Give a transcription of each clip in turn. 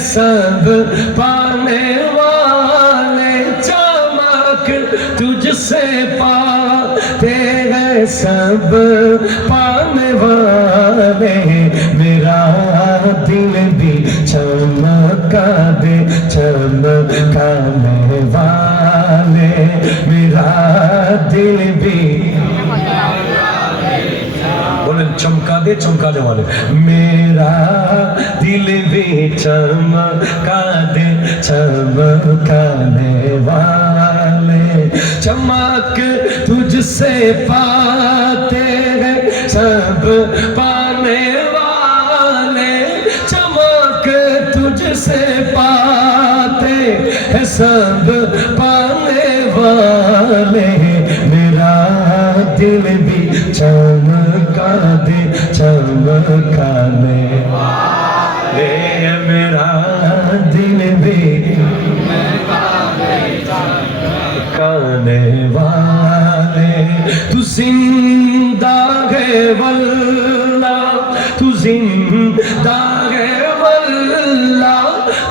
سب پانے والے چمک تجھ سے پاتے ہیں سب پانے والے میرا دل بھی چمکا دے چمکانے والے میرا دل بھی۔ بولے چمکا دے چمکانے والے۔ میرا دل بھی چمکا دے چمکانے والے۔ چمک تجھ سے پاتے ہیں سب پانے والے۔ چمک تجھ سے پاتے ہیں سب پانے والے۔ میرا دل بھی چمکا دے چمکانے والے۔ تو زندہ ہے واللہ، تو زندہ ہے واللہ،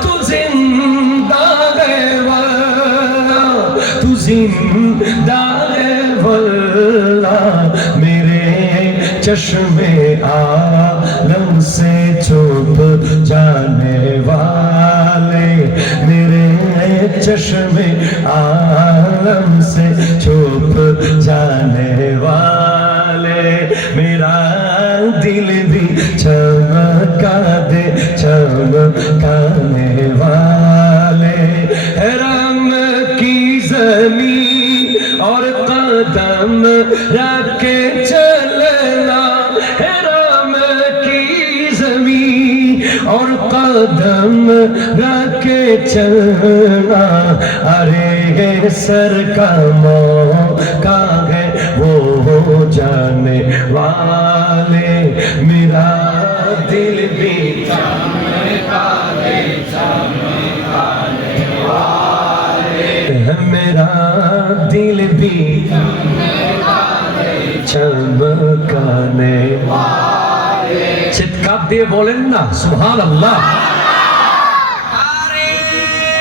تو زندہ ہے واللہ، تو زندہ ہے واللہ۔ میرے چشم عالم سے چھپ جانے والے، میرے چشم عالم عالم سے چھپ جانے والے، میرا دل بھی چمکا دے چمکانے والے۔ رنگ کی زمین اور قدم رکھے اور قدم رکھے چلنا۔ ارے ہے سر کا موقع ہے، وہ ہو جانے والے۔ میرا دل بھی میرا دل بھی چمکانے চিৎকার দিয়ে বলেন না সুহান আল্লাহ